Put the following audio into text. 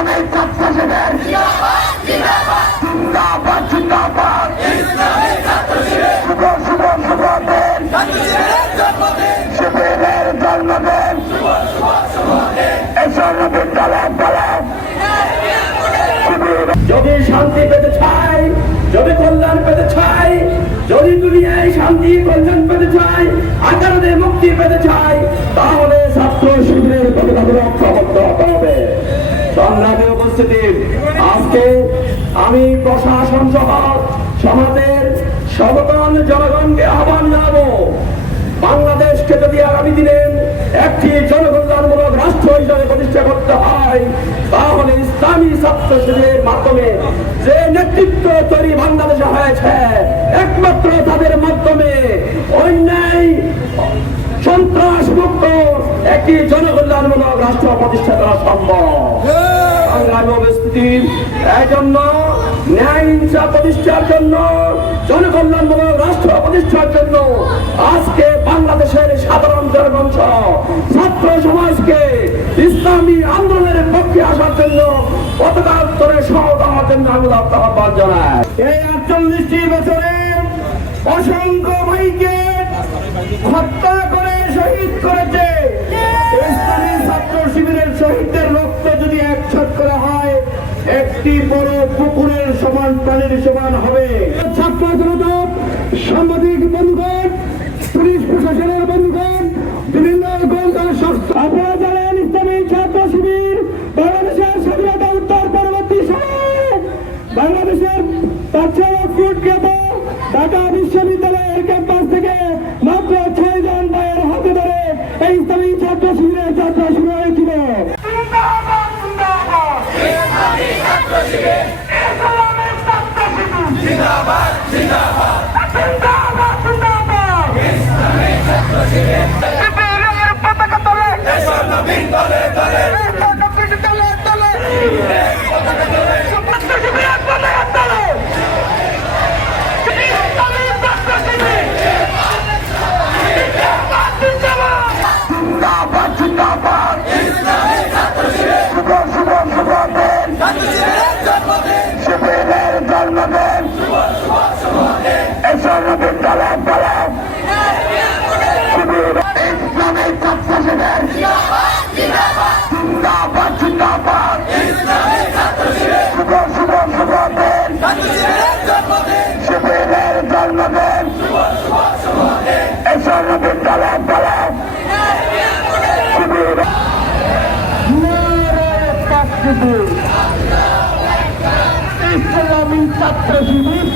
Islamic ছাত্র শিবির জিন্দাবাদ জিন্দাবাদ শুভ শুভ শুভ দিন শিবিরের জন্মদিন এসব নবীন দলের দলের যদি শান্তি পেতে চাই, যদি কল্যাণ পেতে চাই, যদি দুনিয়ায় শান্তি কল্যাণ পেতে চাই, আকারে মুক্তি পেতে চাই, তাহলে ছাত্র শিবিরের পতাকা রক্ষা করতে হবে। সংগ্রামী উপস্থিতি, আজকে আমি প্রশাসন সহ সমাজের সচেতন জনগণকে আহ্বান জানাবো, বাংলাদেশকে যদি আগামী দিনে একটি জনকল্যাণমূলক রাষ্ট্র হিসাবে প্রতিষ্ঠা করতে হয়, তাহলে ইসলামী ছাত্র শিবিরের মাধ্যমে যে নেতৃত্ব তৈরি বাংলাদেশে হয়েছে, একমাত্র তাদের মাধ্যমে অন্যায় সন্ত্রাস মুক্ত একটি জনকল্যাণমূলক রাষ্ট্র প্রতিষ্ঠা করা সম্ভব। সংগ্রামী উপস্থিতি, এই জন্য ন্যায় হিংসা প্রতিষ্ঠার জন্য, জনকল্যাণমূলক রাষ্ট্র প্রতিষ্ঠার জন্য আজকে বাংলাদেশের সাধারণ জনগণ ছাত্র সমাজকে ইসলামী আন্দোলনের পক্ষে আসার জন্য পতাকা উত্তরে সহ দেওয়ার জন্য আমি আহ্বান জানাই। এই 48টি বছরে অসংখ্য ভাইকে হত্যা করে শহীদ করেছে। ইসলামী ছাত্র শিবিরের শহীদদের রক্ত যদি একসাথ করা হয়, একটি বড় পুকুরের সমান, পানির সমান হবে। ছাত্র জনতা, সাংবাদিক বন্ধুগণ, পুলিশ প্রশাসনের বন্ধুগণ, বিভিন্ন আপনারা জানেন ইসলামী ছাত্র শিবির বাংলাদেশের স্বাধীনতা উত্তর পরবর্তী সময়ে বাংলাদেশের ঢাকা বিশ্ববিদ্যালয়ের ক্যাম্পাস থেকে মাত্র 6 জন ভাইয়ের হাতে ধরে এই ইসলামী ছাত্র শিবিরের যাত্রা শুরু হয়েছিল। জিন্দাবাদ জিন্দাবাদ শুভ শুভ শুভ দিন শিবিরের জন্মদিন এসব নবীন দলের দলের শিবির ইসলামিক ছাত্র শিবির জিন্দাবাদ জিন্দাবাদ শুভ শুভ শুভ দিন শিবিরের জন্মদিন এসব নবীন দলের দলের শিবির ইসলামী ছাত্র শিবির